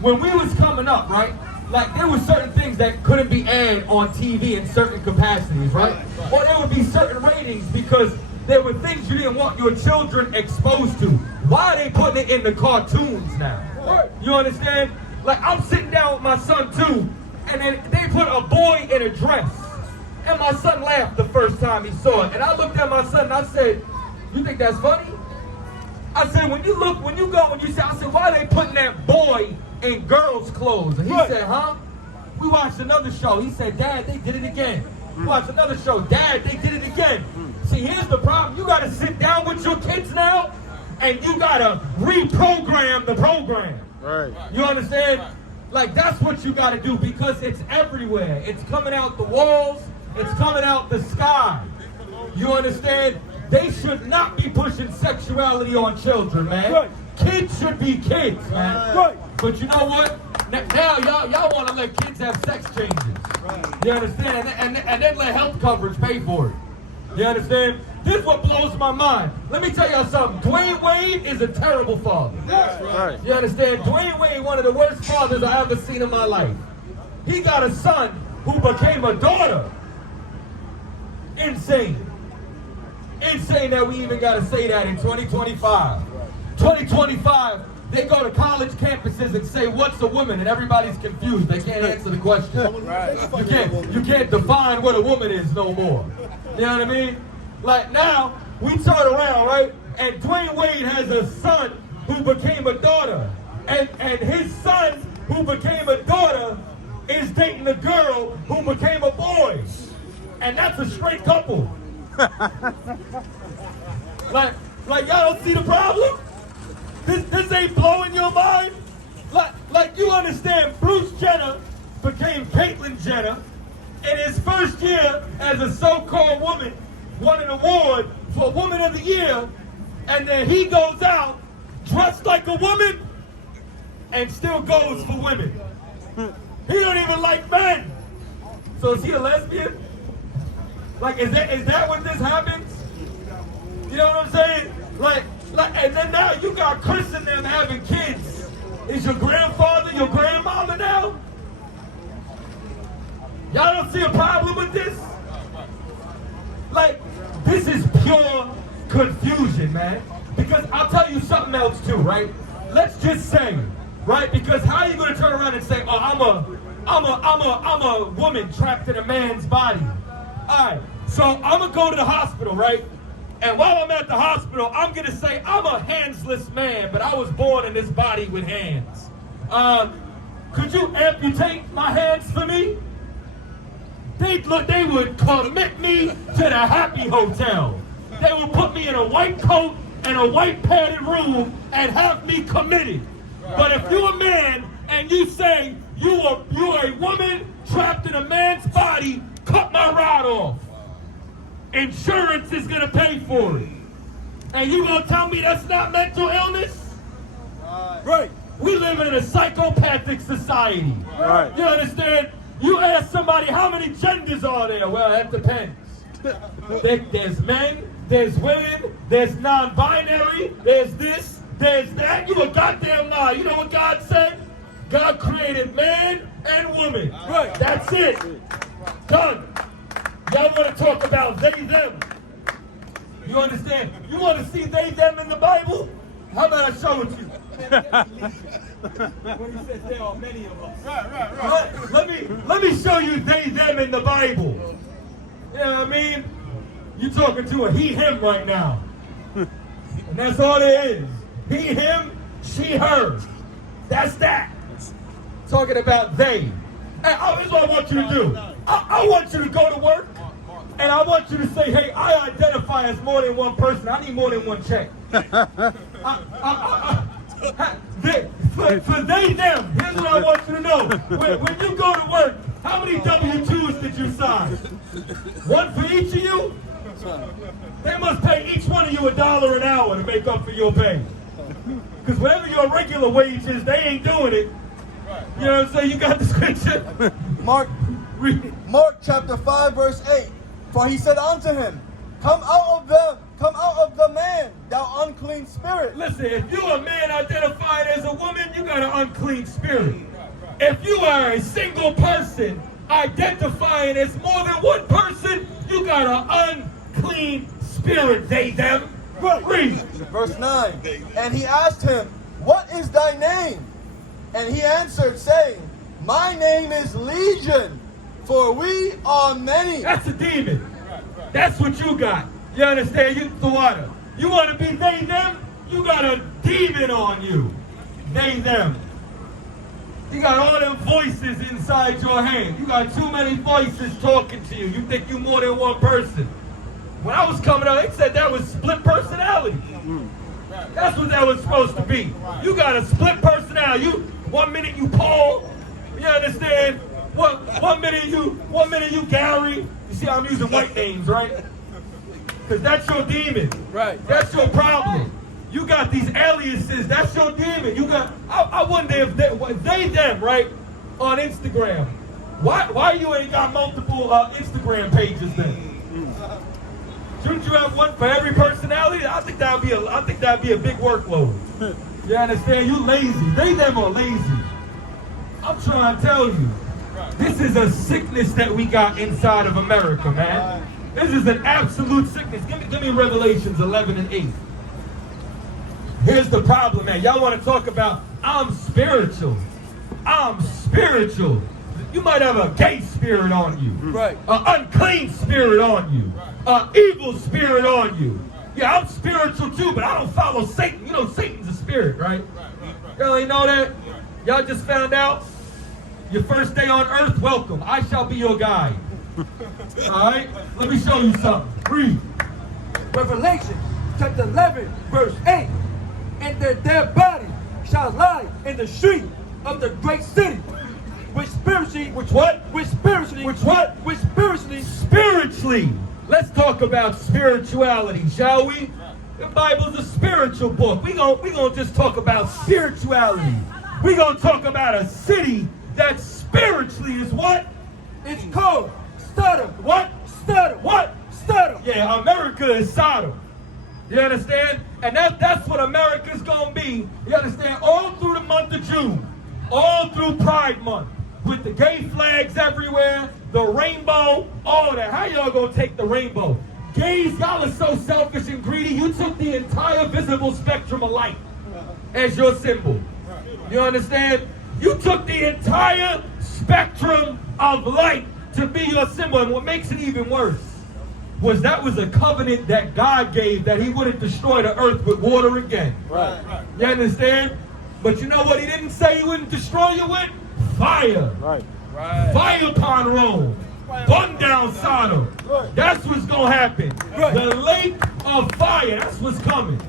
when we was coming up, right? Like there were certain things that couldn't be aired on TV in certain capacities, right? Or there would be certain ratings because there were things you didn't want your children exposed to. Why are they putting it in the cartoons now? You understand? Like I'm sitting down with my son too, and then they put a boy in a dress. And my son laughed the first time he saw it. And I looked at my son and I said, you think that's funny? I said, when you say, I said, why are they putting that boy in girls' clothes? And he said, huh? We watched another show. He said, Dad, they did it again. We watched another show. Dad, they did it again. See, here's the problem. You got to sit down with your kids now, and you got to reprogram the program. Right. You understand? Like, that's what you got to do because it's everywhere. It's coming out the walls. It's coming out the sky. You understand? They should not be pushing sexuality on children, man. Right. Kids should be kids, man. Right. But you know what? Now y'all want to let kids have sex changes. Right. You understand? And then let health coverage pay for it. You understand? This is what blows my mind. Let me tell y'all something. Dwayne Wade is a terrible father. That's right. You understand? Dwayne Wade, one of the worst fathers I ever seen in my life. He got a son who became a daughter. Insane. Insane that we even got to say that in 2025. 2025, they go to college campuses and say, what's a woman? And everybody's confused. They can't answer the question. You can't define what a woman is no more. You know what I mean? Like now, we turn around, right? And Dwayne Wade has a son who became a daughter. And his son who became a daughter is dating a girl who became a boy. And that's a straight couple. like y'all don't see the problem? This ain't blowing your mind? Like you understand, Bruce Jenner became Caitlyn Jenner in his first year as a so-called woman, won an award for Woman of the Year, and then he goes out dressed like a woman and still goes for women. He don't even like men. So is he a lesbian? Like, is that what this happens? You know what I'm saying? Like, and then now you got Chris and them having kids. Is your grandfather your grandmother now? Y'all don't see a problem with this? Like, this is pure confusion, man. Because I'll tell you something else too, right? Let's just say, right? Because how are you gonna turn around and say, oh, I'm a woman trapped in a man's body? Alright, so I'm gonna go to the hospital, right? And while I'm at the hospital, I'm gonna say I'm a handsless man, but I was born in this body with hands. Could you amputate my hands for me? They would commit me to the Happy Hotel. They would put me in a white coat and a white padded room and have me committed. But if you're a man and you say you're a woman trapped in a man's body, cut my rod off. Insurance is gonna pay for it. And you gonna tell me that's not mental illness? Right. We live in a psychopathic society. Right. You understand? You ask somebody how many genders are there? Well, that depends. There's men, there's women, there's non-binary, there's this, there's that. You a goddamn lie. You know what God said? God created man and woman. Right. That's it. Done. Y'all want to talk about they, them. You understand? You want to see they, them in the Bible? How about I show it to you? When he says there are many of us. Right. Let me show you they, them in the Bible. You know what I mean? You're talking to a he, him right now. And that's all it is. He, him, she, her. That's that. Talking about they. Hey, here's what I want you to do. I want you to go to work, and I want you to say, hey, I identify as more than one person. I need more than one check. For they, them, here's what I want you to know. When you go to work, how many W-2s did you sign? One for each of you? They must pay each one of you $1 an hour to make up for your pay. Because whatever your regular wage is, they ain't doing it. You know what I'm saying? You got the scripture? Mark chapter 5, verse 8. For he said unto him, come out of them, Come out of the man, thou unclean spirit. Listen, if you a man identified as a woman, you got an unclean spirit. If you are a single person identifying as more than one person, you got an unclean spirit, they, them. Right. Read. Verse 9. And he asked him, what is thy name? And he answered, saying, my name is Legion, for we are many. That's a demon. That's what you got. You understand? You Thawada. You want to be they, them? You got a demon on you. They, them. You got all them voices inside your head. You got too many voices talking to you. You think you more than one person. When I was coming out, they said that was split personality. That's what that was supposed to be. You got a split personality. You 1 minute you Paul, you understand? One minute you Gary. You see I'm using white names, right? Because that's your demon. Right. That's your problem. You got these aliases. That's your demon. You got. I wonder if they them right on Instagram. Why you ain't got multiple Instagram pages then? Shouldn't you have one for every personality? I think that'd be a big workload. You understand? You lazy. They them are lazy. I'm trying to tell you, this is a sickness that we got inside of America, man. This is an absolute sickness. Give me Revelations 11 and 8. Here's the problem, man. Y'all want to talk about I'm spiritual. I'm spiritual. You might have a gay spirit on you. Right. An unclean spirit on you. An evil spirit on you. Yeah, I'm spiritual too, but I don't follow Satan. You know Satan's a spirit, right? Y'all ain't know that? Y'all just found out? Your first day on earth, welcome. I shall be your guide. All right? Let me show you something. Read. Revelation chapter 11, verse 8. And their dead body shall lie in the street of the great city, which spiritually, Which what? which spiritually, Which what? which spiritually, Spiritually. Let's talk about spirituality, shall we? The Bible's a spiritual book. We gonna just talk about spirituality. We gonna talk about a city that spiritually is what? it's called Sodom. What? Sodom. What? Sodom. Yeah, America is Sodom. You understand? And that's what America's gonna be. You understand? All through the month of June, all through Pride Month, with the gay flags everywhere, the rainbow, all that. How y'all gonna take the rainbow? Gays, y'all are so selfish and greedy. You took the entire visible spectrum of light as your symbol. You understand? You took the entire spectrum of light to be your symbol. And what makes it even worse was that was a covenant that God gave that he wouldn't destroy the earth with water again. Right. You understand? But you know what he didn't say he wouldn't destroy you with? Fire. Right. Fire upon Rome. Burn down Sodom. That's what's going to happen. The lake of fire. That's what's coming.